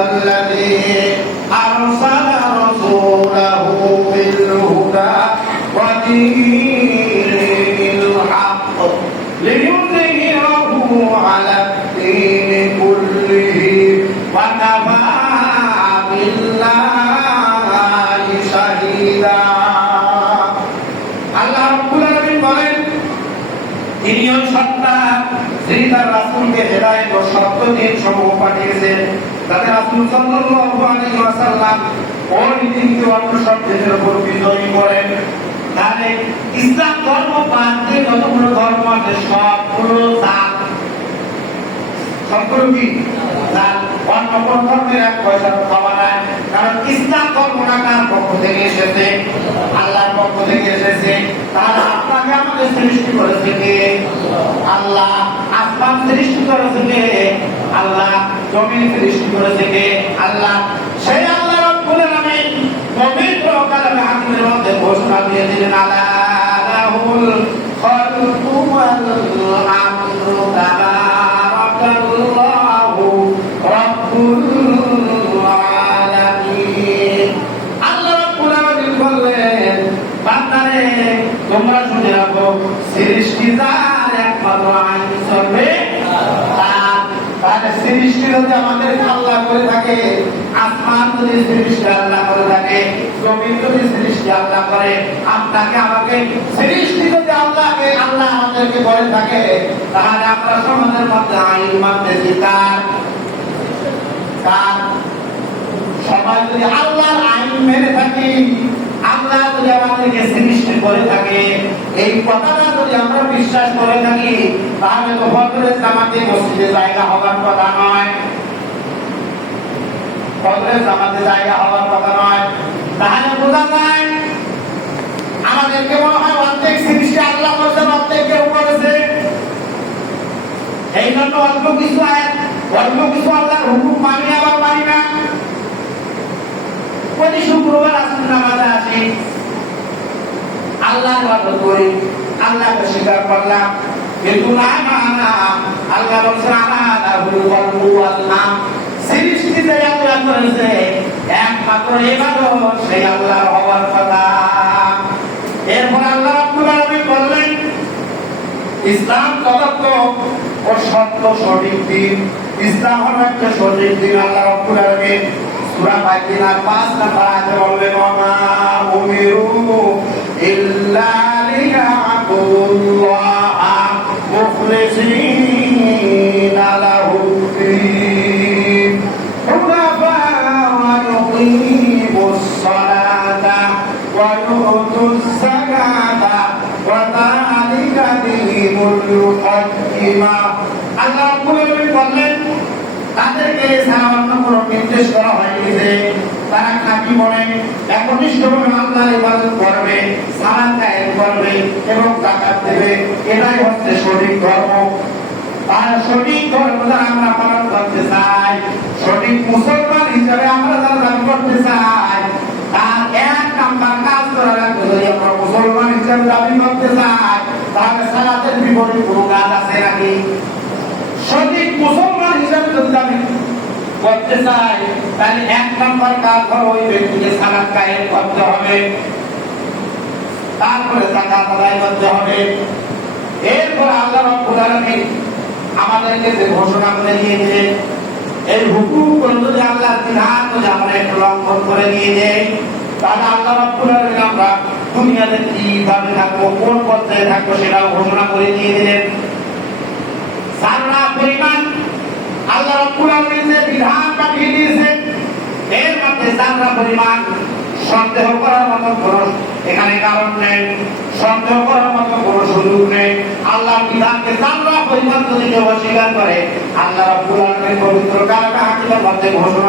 হুয়াল্লাযী আরসালা রাসূলাহু বিল হুদা ওয়া দীনিল হক লিইয়ুযহিরাহু আলাদ দীনি কুল্লিহি ওয়া কাফা বিল্লাহি শাহীদা। আল্লাহ রাব্বুল আলামিন বলেন, তিনি ওই সত্তা যিনি তার রাসূলকে হেদায়েত ও সত্য দিন সমূহ পাঠিয়েছেন, যাতে রাসূল সাল্লাল্লাহু আলাইহি ওয়াসাল্লাম ওই দিনকে অনুসরণের উপর বিজয়ী করেন। তাহলে ইসলাম ধর্ম বাদ দিয়ে যতগুলো ধর্ম আছে সবগুলো জাল, সবগুলো কি জাল। অন্য কোন ধর্মের এক পয়সার খাওয়া নাই। কারণ ইসলাম ধর্মটা কার পক্ষ থেকে এসেছে? আল্লাহর পক্ষ থেকে এসেছে। তাহলে আপনাকে আমাদের সৃষ্টি করেছে কে? আল্লাহ। আসমান সৃষ্টি করেছে কে? আল্লাহ। জমিন সৃষ্টি করেছে কে? আল্লাহ। সেই আল্লাহ রাব্বুল আলামিন পবিত্র কালামে হাকিমের মধ্যে ঘোষণা দিয়ে দিলেন, আলা লাহুল খালকু ওয়াল আমরু তাবারাকাল্লাহু রাব্বুল আলামিন। আল্লাহ রাব্বুল আলামিন বললেন, বান্দারে তোমরা শুনে রাখো, সৃষ্টি যার একমাত্র আইন চলবে তার। তাহলে সৃষ্টি যদি আমাদের আল্লাহ করে থাকে, আসমান যদি সৃষ্টি আল্লাহ করে থাকে, জমিন যদি সৃষ্টি আল্লাহ করে, আপনাকে আমাকে সৃষ্টি যদি আল্লাহ আমাদেরকে করে থাকে, তাহলে আমরা সমাজের মধ্যে আইন মানতেছি কার? সবাই যদি আল্লাহর আইন মেনে থাকি, আল্লাহ যদি আমাদেরকে সৃষ্টি করে থাকে, এই কথাটা যদি আমরা বিশ্বাস করে থাকি, তাহলে তো ফজরের জামাতে মসজিদে জায়গা হওয়ার কথা নয়। ফজরের জামাতে জায়গা হওয়ার কথা নয়। তাহলে বোঝা যায় আমাদেরকে মনে হয় অর্ধেক সৃষ্টি আল্লাহ করছেন, অর্ধেক কেউ করেছে। এই জন্য অল্প কিছু আল্লাহর হুকুম মানি, আবার মানি না। প্রতি শুক্রবার আসুন নামাজে আসি, আল্লাহর ইবাদত করি, আল্লাহকে স্বীকার করলাম, কিন্তু না মানা। আল্লাহ বলছেন, আলা লাহুল খালকু ওয়াল আমর, সৃষ্টিতে আল্লাহ করেছে, একমাত্র ইবাদত সেই আল্লাহর হওয়ার কথা। এরপর আল্লাহ রাব্বুল আলামিন বললেন, ইসলাম যথার্থ ও সত্য সঠিক দিন। ইসলাম হলো একটা সঠিক দিন। আল্লাহ রাব্বুল আলামিন সূরা ফাতিহার 5 নম্বর আয়াতে বললেন, ওয়া উমিরু ইল্লা লিয়াবুদুল্লাহা মুখলিসিনা লাহুদ-দীন হুনাফা ওয়া yuqimus সালাতা ওয়া yu'তুজ যাকাতা ওয়া যালিকা দীনুল কাইয়্যিমা। আল্লাহ রাব্বুল আলামিন বললেন, তাদেরকে ছাড়া অন্য কোনো নির্দেশ করা হয়নি যে তারা খাঁটি মনে একনিষ্ঠভাবে আল্লাহর ইবাদত করবে, সালাত কায়েম করবে এবং যাকাত দেবে। এটাই হচ্ছে সঠিক ধর্ম। আর সঠিক ধর্ম যারা আমরা পালন করতে চাই, সঠিক মুসলমান হিসেবে আমরা যারা দাবি করতে চাই, তার এক নাম্বার কাজ করা লাগবে। যদি আমরা মুসলমান হিসেবে দাবি করতে চাই, তাহলে সালাতের বিপরীত কোনো কাজ আছে নাকি? সঠিক মুসলমান হিসেবে যদি দাবি করতে চাই, তাহলে এক নম্বর কাজ হলো ওই ব্যক্তিকে সালাত কায়েম করতে হবে, তারপরে যাকাত আদায় করতে হবে। এরপর আল্লাহ রাব্বুল আলামিন আমাদেরকে যে ঘোষণা করে দিয়েছে, এই হুকুমগুলো যদি আল্লাহর বিধান যদি আমরা একটু লঙ্ঘন করে নিয়ে যাই, তাহলে আল্লাহ রাব্বুল আলামিন আমরা দুনিয়াতে কিভাবে থাকবো, কোন পর্যায়ে থাকবো, সেটাও ঘোষণা করে দিয়ে দিলেন। সারা পরিমাণ আল্লাহ রাব্বুল আলামিন যে বিধান পাঠিয়ে দিয়েছেন, এর মধ্যে সারা পরিমাণ সন্দেহ করার মতো কোনো এখানে কারণ নেই, সন্দেহ করার মতো কোনো সুযোগ নেই। আল্লাহর বিধানকে সারা পরিমাণ যদি কেউ অস্বীকার করে, আল্লাহ রাব্বুল আলামিন পবিত্র কালামে হাকিমের মধ্যে ঘোষণা